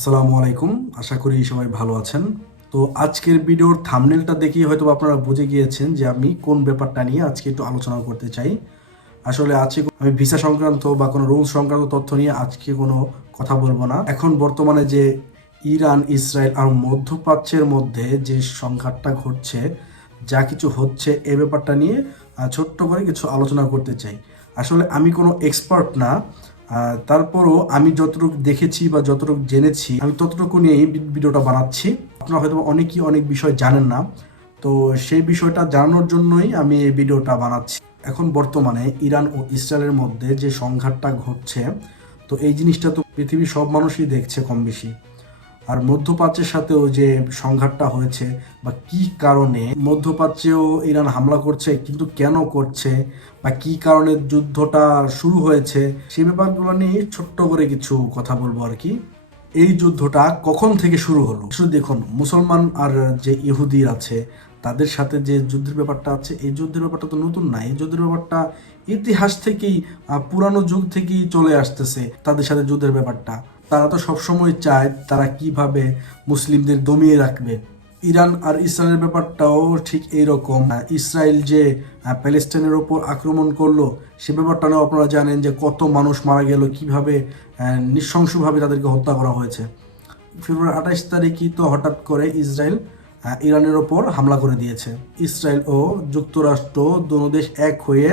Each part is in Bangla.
আসসালামু আলাইকুম। আশা করি সবাই ভালো আছেন। তো আজকের ভিডিওর থাম্বনেলটা দেখেই হয়তো আপনারা বুঝে গিয়েছেন যে আমি কোন ব্যাপারটা নিয়ে আজকে একটু আলোচনা করতে চাই। আসলে আজকে আমি ভিসা সংক্রান্ত বা কোনো রুলস সংক্রান্ত তথ্য নিয়ে আজকে কোনো কথা বলবো না। এখন বর্তমানে যে ইরান, ইসরায়েল আর মধ্যপ্রাচ্যের মধ্যে যে সংঘাতটা ঘটছে, যা কিছু হচ্ছে এই ব্যাপারটা নিয়ে ছোট্ট করে কিছু আলোচনা করতে চাই। আসলে আমি কোনো এক্সপার্ট না, তারপরও আমি যতটুকু দেখেছি বা যতটুকু জেনেছি আমি ততটুকু নিয়েই ভিডিওটা বানাচ্ছি। আপনারা হয়তো অনেকেই অনেক বিষয় জানেন না, তো সেই বিষয়টা জানানোর জন্যই আমি এই ভিডিওটা বানাচ্ছি। এখন বর্তমানে ইরান ও ইসরায়েলের মধ্যে যে সংঘাতটা ঘটছে, তো এই জিনিসটা তো পৃথিবীর সব মানুষই দেখছে কম বেশি। আর মধ্যপ্রাচ্যের সাথেও যে সংঘাতটা হয়েছে বা কি কারণে মধ্যপ্রাচ্যেও ইরান হামলা করছে, কিন্তু কেন করছে বা কি কারণে যুদ্ধটা শুরু হয়েছে, সেই ব্যাপারগুলো নিয়ে ছোট্ট করে কিছু কথা বলবো আর কি। এই যুদ্ধটা কখন থেকে শুরু হলো? শুধু দেখুন, মুসলমান আর যে ইহুদি আছে তাদের সাথে যে যুদ্ধের ব্যাপারটা আছে, এই যুদ্ধের ব্যাপারটা তো নতুন না। এই যুদ্ধের ব্যাপারটা ইতিহাস থেকেই, পুরানো যুগ থেকেই চলে আসতেছে। তাদের সাথে যুদ্ধের ব্যাপারটা তারা তো সবসময় চায় তারা কিভাবে মুসলিমদের দমিয়ে রাখবে। ইরান আর ইসরায়েলের ব্যাপারটাও ঠিক এইরকম। ইসরায়েল যে প্যালেস্টাইনের ওপর আক্রমণ করলো, সে ব্যাপারটা নিয়েও আপনারা জানেন যে কত মানুষ মারা গেল, কিভাবে নৃশংসভাবে তাদেরকে হত্যা করা হয়েছে। ফেব্রুয়ারি 28 তারিখই তো হঠাৎ করে ইসরায়েল ইরানের ওপর হামলা করে দিয়েছে। ইসরায়েল ও যুক্তরাষ্ট্র দোনো দেশ এক হয়ে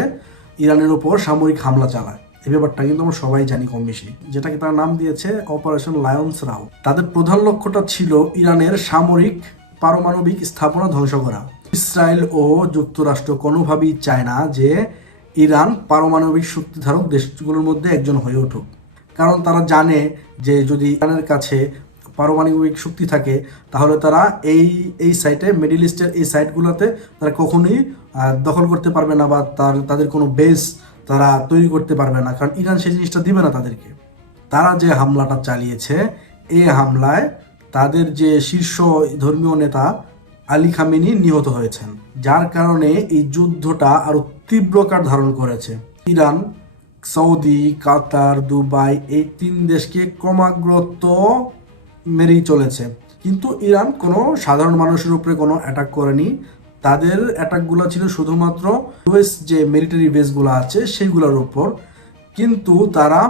ইরানের ওপর সামরিক হামলা চালায়। এই ব্যাপারটা কিন্তু আমরা সবাই জানি কম বেশি, যেটাকে তারা নাম দিয়েছে অপারেশন লায়ন্স রাও। তাদের প্রধান লক্ষ্যটা ছিল ইরানের সামরিক পারমাণবিক স্থাপনা ধ্বংস করা। ইসরায়েল ও যুক্তরাষ্ট্র কোনোভাবেই চায় না যে ইরান পারমাণবিক শক্তিধারক দেশগুলোর মধ্যে একজন হয়ে উঠুক, কারণ তারা জানে যে যদি ইরানের কাছে পারমাণবিক শক্তি থাকে তাহলে তারা এই এই সাইটে, মিডল ইস্টের এই সাইটগুলোতে তারা কখনোই দখল করতে পারবে না, বা তাদের কোনো বেস তারা তৈরি করতে পারবে না, কারণ ইরান সেই জিনিসটা দিবে না তাদেরকে। তারা যে হামলাটা চালিয়েছে, এই হামলায় তাদের যে শীর্ষ ধর্মীয় নেতা আলী খামেনি নিহত হয়েছেন, যার কারণে এই যুদ্ধটা আরো তীব্রকার ধারণ করেছে। ইরান, সৌদি, কাতার, দুবাই এই তিন দেশকে ক্রমাগত মেরেই চলেছে, কিন্তু ইরান কোনো সাধারণ মানুষের উপরে কোনো অ্যাটাক করেনি। তাদের অ্যাটাকগুলো ছিল শুধুমাত্র ইউএস যে মিলিটারি বেসগুলো আছে সেইগুলোর উপর। কিন্তু তারা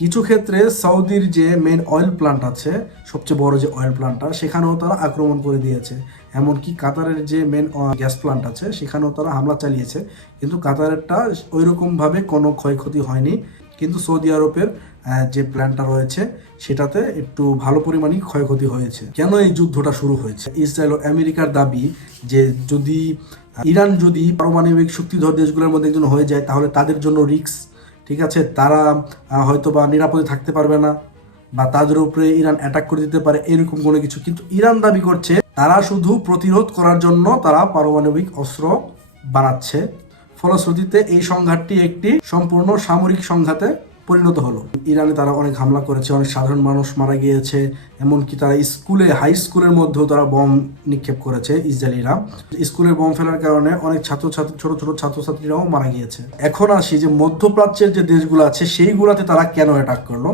কিছু ক্ষেত্রে সৌদির যে মেন অয়েল প্ল্যান্ট আছে, সবচেয়ে বড় যে অয়েল প্ল্যান্টটা, সেখানেও তারা আক্রমণ করে দিয়েছে। এমনকি কাতারের যে মেন গ্যাস প্ল্যান্ট আছে সেখানেও তারা হামলা চালিয়েছে, কিন্তু কাতারেরটা ওইরকমভাবে কোনো ক্ষয়ক্ষতি হয়নি। কিন্তু সৌদি আরবের যে প্ল্যানটা রয়েছে সেটাতে একটু ভালো পরিমাণই ক্ষয়ক্ষতি হয়েছে। কেন এই যুদ্ধটা শুরু হয়েছে? ইসরায়েল ও আমেরিকার দাবি যে যদি ইরান যদি পারমাণবিক শক্তিধর দেশগুলোর মধ্যে একজন হয়ে যায় তাহলে তাদের জন্য রিস্ক, ঠিক আছে, তারা হয়তো বা নিরাপদে থাকতে পারবে না, বা তাদের উপরে ইরান অ্যাটাক করে দিতে পারে, এরকম কোনো কিছু। কিন্তু ইরান দাবি করছে তারা শুধু প্রতিরোধ করার জন্য তারা পারমাণবিক অস্ত্র বানাচ্ছে। ফলশ্রুতিতে এই সংঘাতটি একটি সম্পূর্ণ সামরিক সংঘাতে পরিণত হলো। ইরানে তারা অনেক হামলা করেছে, অনেক সাধারণ মানুষ মারা গিয়েছে, এমনকি তারা স্কুলে, হাই স্কুলের মধ্যেও তারা বম নিক্ষেপ করেছে ইসরায়েলিরা। স্কুলের বম ফেলার কারণে অনেক ছাত্রছাত্রী, ছোট ছোট ছাত্রছাত্রীরাও মারা গিয়েছে। এখন আসি যে মধ্যপ্রাচ্যের যে দেশগুলো আছে সেইগুলাতে তারা কেন অ্যাটাক করলো,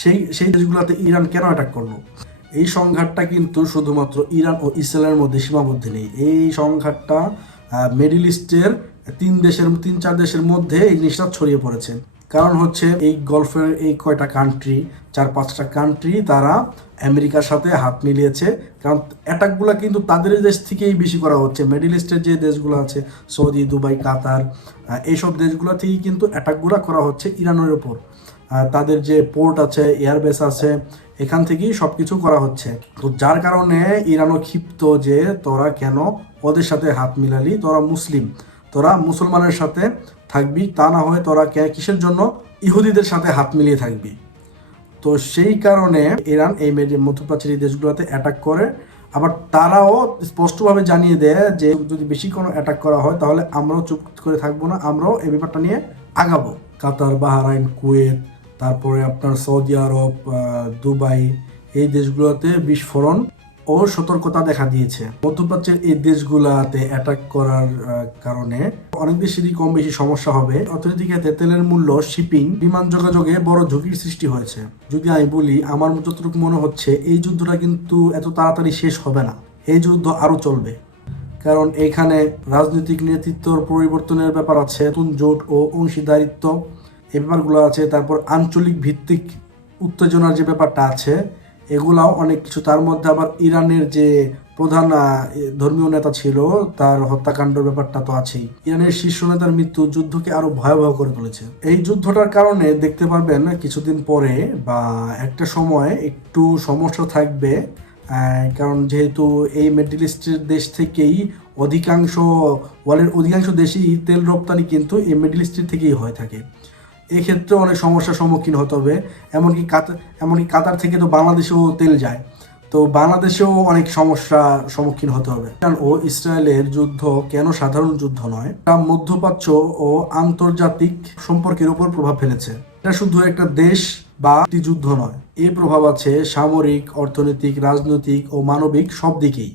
সেই দেশগুলোতে ইরান কেন অ্যাটাক করলো। এই সংঘাতটা কিন্তু শুধুমাত্র ইরান ও ইসরায়েলের মধ্যে সীমাবদ্ধ নেই। এই সংঘাতটা মিডল ইস্টের তিন চার দেশের মধ্যে এই জিনিসটা ছড়িয়ে পড়েছে। কারণ হচ্ছে এই গলফের এই কয়টা কান্ট্রি, 4-5টা কান্ট্রি তারা আমেরিকার সাথে হাত মিলিয়েছে, কারণ অ্যাটাকগুলো কিন্তু তাদের দেশ থেকেই বেশি করা হচ্ছে। মিডল ইস্টের যে দেশগুলো আছে, সৌদি, দুবাই, কাতার, এইসব দেশগুলো থেকেই কিন্তু অ্যাটাকগুলো করা হচ্ছে ইরানের ওপর। তাদের যে পোর্ট আছে, এয়ারবেস আছে, এখান থেকেই সব কিছু করা হচ্ছে। তো যার কারণে ইরানও ক্ষিপ্ত যে তোরা কেন ওদের সাথে হাত মিলালি, তোরা মুসলিম, তোরা মুসলমানের সাথে থাকবি, তা না হয়ে তোরা কিসের জন্য ইহুদিদের সাথে হাত মিলিয়ে থাকবি। তো সেই কারণে ইরান এই মধ্যপ্রাচ্যের দেশগুলোতে অ্যাটাক করে। আবার তারাও স্পষ্টভাবে জানিয়ে দেয় যে যদি বেশি কোনো অ্যাটাক করা হয় তাহলে আমরাও চুপ করে থাকবো না, আমরাও এই ব্যাপারটা নিয়ে আগাবো। কাতার, বাহরাইন, কুয়েত, তারপরে আপনার সৌদি আরব, দুবাই, এই দেশগুলোতে বিস্ফোরণ ও সতর্কতা দেখা দিয়েছে। মধ্যপ্রাচ্যের এই দেশগুলাতে অ্যাটাক করার কারণে অনেক দেশেরই কম বেশি সমস্যা হবে। অর্থনৈতিক খাতে তেলের মূল্য, শিপিং, বিমান যোগাযোগে বড় ঝুঁকির সৃষ্টি হয়েছে। যদি আমি বলি, আমার যতটুকু মনে হচ্ছে এই যুদ্ধটা কিন্তু এত তাড়াতাড়ি শেষ হবে না, এই যুদ্ধ আরো চলবে। কারণ এখানে রাজনৈতিক নেতৃত্বর পরিবর্তনের ব্যাপার আছে, নতুন জোট ও অংশীদারিত্ব এই ব্যাপারগুলো আছে, তারপর আঞ্চলিক ভিত্তিক উত্তেজনার যে ব্যাপারটা আছে এগুলাও অনেক কিছু। তার মধ্যে আবার ইরানের যে প্রধান ধর্মীয় নেতা ছিল তার হত্যাকাণ্ডের ব্যাপারটা তো আছেই। ইরানের শীর্ষ নেতার মৃত্যু যুদ্ধকে আরো ভয়াবহ করে তুলেছে। এই যুদ্ধটার কারণে দেখতে পারবেন কিছুদিন পরে বা একটা সময় একটু সমস্যা থাকবে, কারণ যেহেতু এই মিডল ইস্টের দেশ থেকেই ওয়ার্ল্ডের অধিকাংশ দেশই তেল রপ্তানি কিন্তু এই মিডল ইস্টের থেকেই হয়ে থাকে। এক্ষেত্রে অনেক সমস্যার সম্মুখীন হতে হবে। এমনকি কাতার থেকে তো বাংলাদেশেও তেল যায়, তো বাংলাদেশেও অনেক সমস্যার সম্মুখীন হতে হবে। ইরান ও ইসরায়েলের যুদ্ধ কেন সাধারণ যুদ্ধ নয়, তা মধ্যপ্রাচ্য ও আন্তর্জাতিক সম্পর্কের উপর প্রভাব ফেলেছে। এটা শুধু একটা দেশ বা একটি যুদ্ধ নয়, এর প্রভাব আছে সামরিক, অর্থনৈতিক, রাজনৈতিক ও মানবিক সব দিকেই।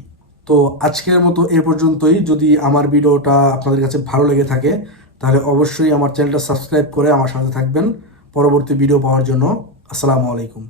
তো আজকের মতো এ পর্যন্তই। যদি আমার ভিডিওটা আপনাদের কাছে ভালো লেগে থাকে তাহলে অবশ্যই আমার চ্যানেলটা সাবস্ক্রাইব করে আমার সাথে থাকবেন পরবর্তী ভিডিও পাওয়ার জন্য। আসসালামু আলাইকুম।